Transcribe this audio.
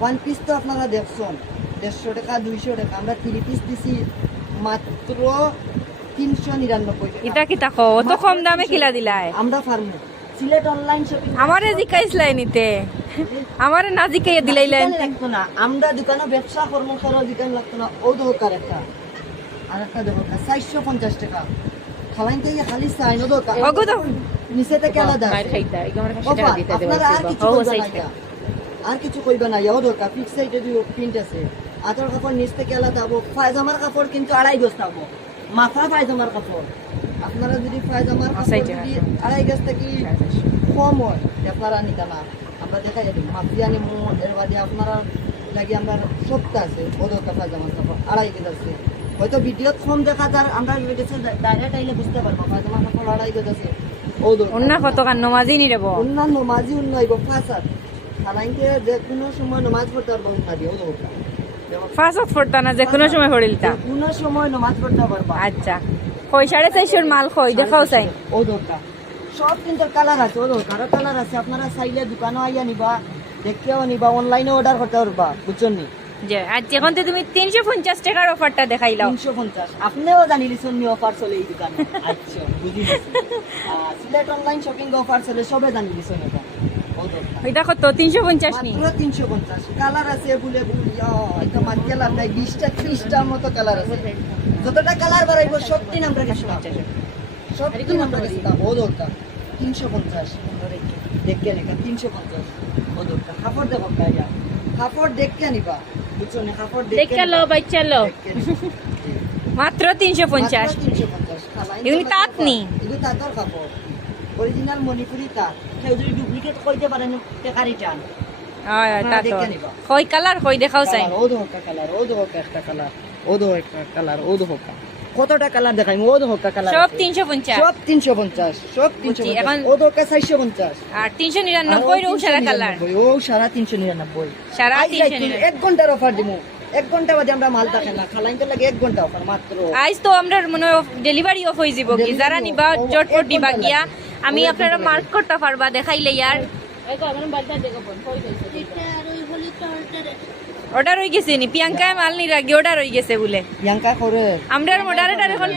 One piece তো আপনারা দেখছেন 150 টাকা 200 টাকা, আমরা 3 পিস দিছি মাত্র 399 টাকা। এটা কি তাকো অত কম দামে কিলা দিলাই? আমরা ফার্মু সিলেট অনলাইন শপিং আমারে জিকাইছলাই নিতে, আমারে না জিকাইয়া দিলাইলেন। লাগতো না, আমরা দোকানে ব্যবসা কর্মকর দোকান লাগতো না। ও দোকান একটা আর একটা দোকান 450 টাকা খালাইন থেকে খালি চাই না দোকান ওগো তো নিচে থেকে আলাদা মার খাইতা এই আমার 5 ওপা, টাকা দিতে দেব আপনারা আর কিছু কইবা না ইয়া। আর কিছু কইবা না ইয়া দরকার ফিক্স সাইডে দিও প্রিন্ট আছে। আতর কাপড় নিচ থেকে আলাদা হবো, পায়জামার কাপড় কিন্তু 2.5 গজ থাকবো, মাথা পায়জামার কাপড়। আপনারা যদি পায়জামার কাপড় যদি 2.5 গজ থেকে কম হয় আপনারা নিতে না, আমরা দেখাই দিই মাফিয়া নিমু। এর বাদে আপনারা লাগি আমরা সপ্তাহ আছে ও দরকার পায়জামার কাপড় 2.5 গজ আছে। হয়তো ভিডিওত কম দেখা তার আমরা ভিডিওতে ডাইরেক্ট আইলে বুঝতে পারবো পায়জামার কাপড় 2.5 গজ আছে ও দরকার। অন্য কত কান নমাজি নি দেব? অন্যান্য মাঝি উন্নয় ফাঁসার খালাইকে যে কোনো সময় নমাজ পড়তে পারবো না দিও দরকার। ফাঁসত ফোরতা না যে কোনো সময় ফড়িলতা? কোনো সময় নমাজ পড়তে পারবা। আচ্ছা কই 450 মাল কই দেখাও চাই। ও দরকার সব কিন্তু কালার আছে, ও দরকার কালার আছে। আপনারা চাইলে দোকানে আইয়া নিবা, দেখেও নিবা, অনলাইনে অর্ডার করতে পারবা, বুঝছেন নি? যে আজ এখন তো তুমি 350 টাকার অফারটা দেখাইলাও। 350 আপনিও জানি লিসন নি অফার চলে এই দোকানে। আচ্ছা বুঝি গেছি। সিলেট অনলাইন শপিং অফার চলে, সবে জানি লিসন এটা। ও দরকার এটা কত? 350 নি? মাত্র 350 কালার আছে বলে এটা মার্কেট লাভ নাই, 20টা 30টার মতো কালার আছে। যতটা কালার বাড়াইবো সত্যি আমরা কিছু না, সত্যি আমরা কিছু না। ও দরকার 350 দেখে লেখা 350 ও দরকার। কাপড় দেখো ভাইয়া, কাপড় দেখে নিবা, বুঝছো না? কাপড় দেখে লো বাচ্চা লো মাত্র 350। 350 এগুলি তাঁত নি? এগুলো তাঁতর কাপড়, অরিজিনাল মণিপুরি তাঁত। কেউ যদি ডুপ্লিকেট কইতে পারেন টাকা রিটার্ন। হয় তা তো দেখে নিবা। কই কালার কই দেখাও চাই। ও দোকা কালার, ও দোকা একটা কালার, ও দোকা কালার, ও দোকা কতটা কালার দেখাই, ও দোকা কালার সব 350। সব 350 সব 350 এখন- ও দোকা 450 আর 399 রো সারা কালার, ও সারা 399 সারা আজ রাইতে 399। 1 ঘন্টার অফার দিমু, 1 ঘন্টা বাদে আমরা মাল থাকে না, খালাইতে লাগে 1 ঘন্টা অফার মাত্র। আজ তো আমরা মনে ডেলিভারি অফ হয়ে যাব কি, যারা নিবা জটপট নিবা গিয়া। আমি আপনারা মার্ক করতে পারবা দেখাইলে ইয়ার এই গো আমার বাচ্চা দেখো ফোন কই কইছে অর্ডার হয়ে গেছে নি? প্রিয়াঙ্কা মাল নি রাখি অর্ডার হয়ে গেছে বলে। প্রিয়াঙ্কা করে আমরা মডারেটার এখন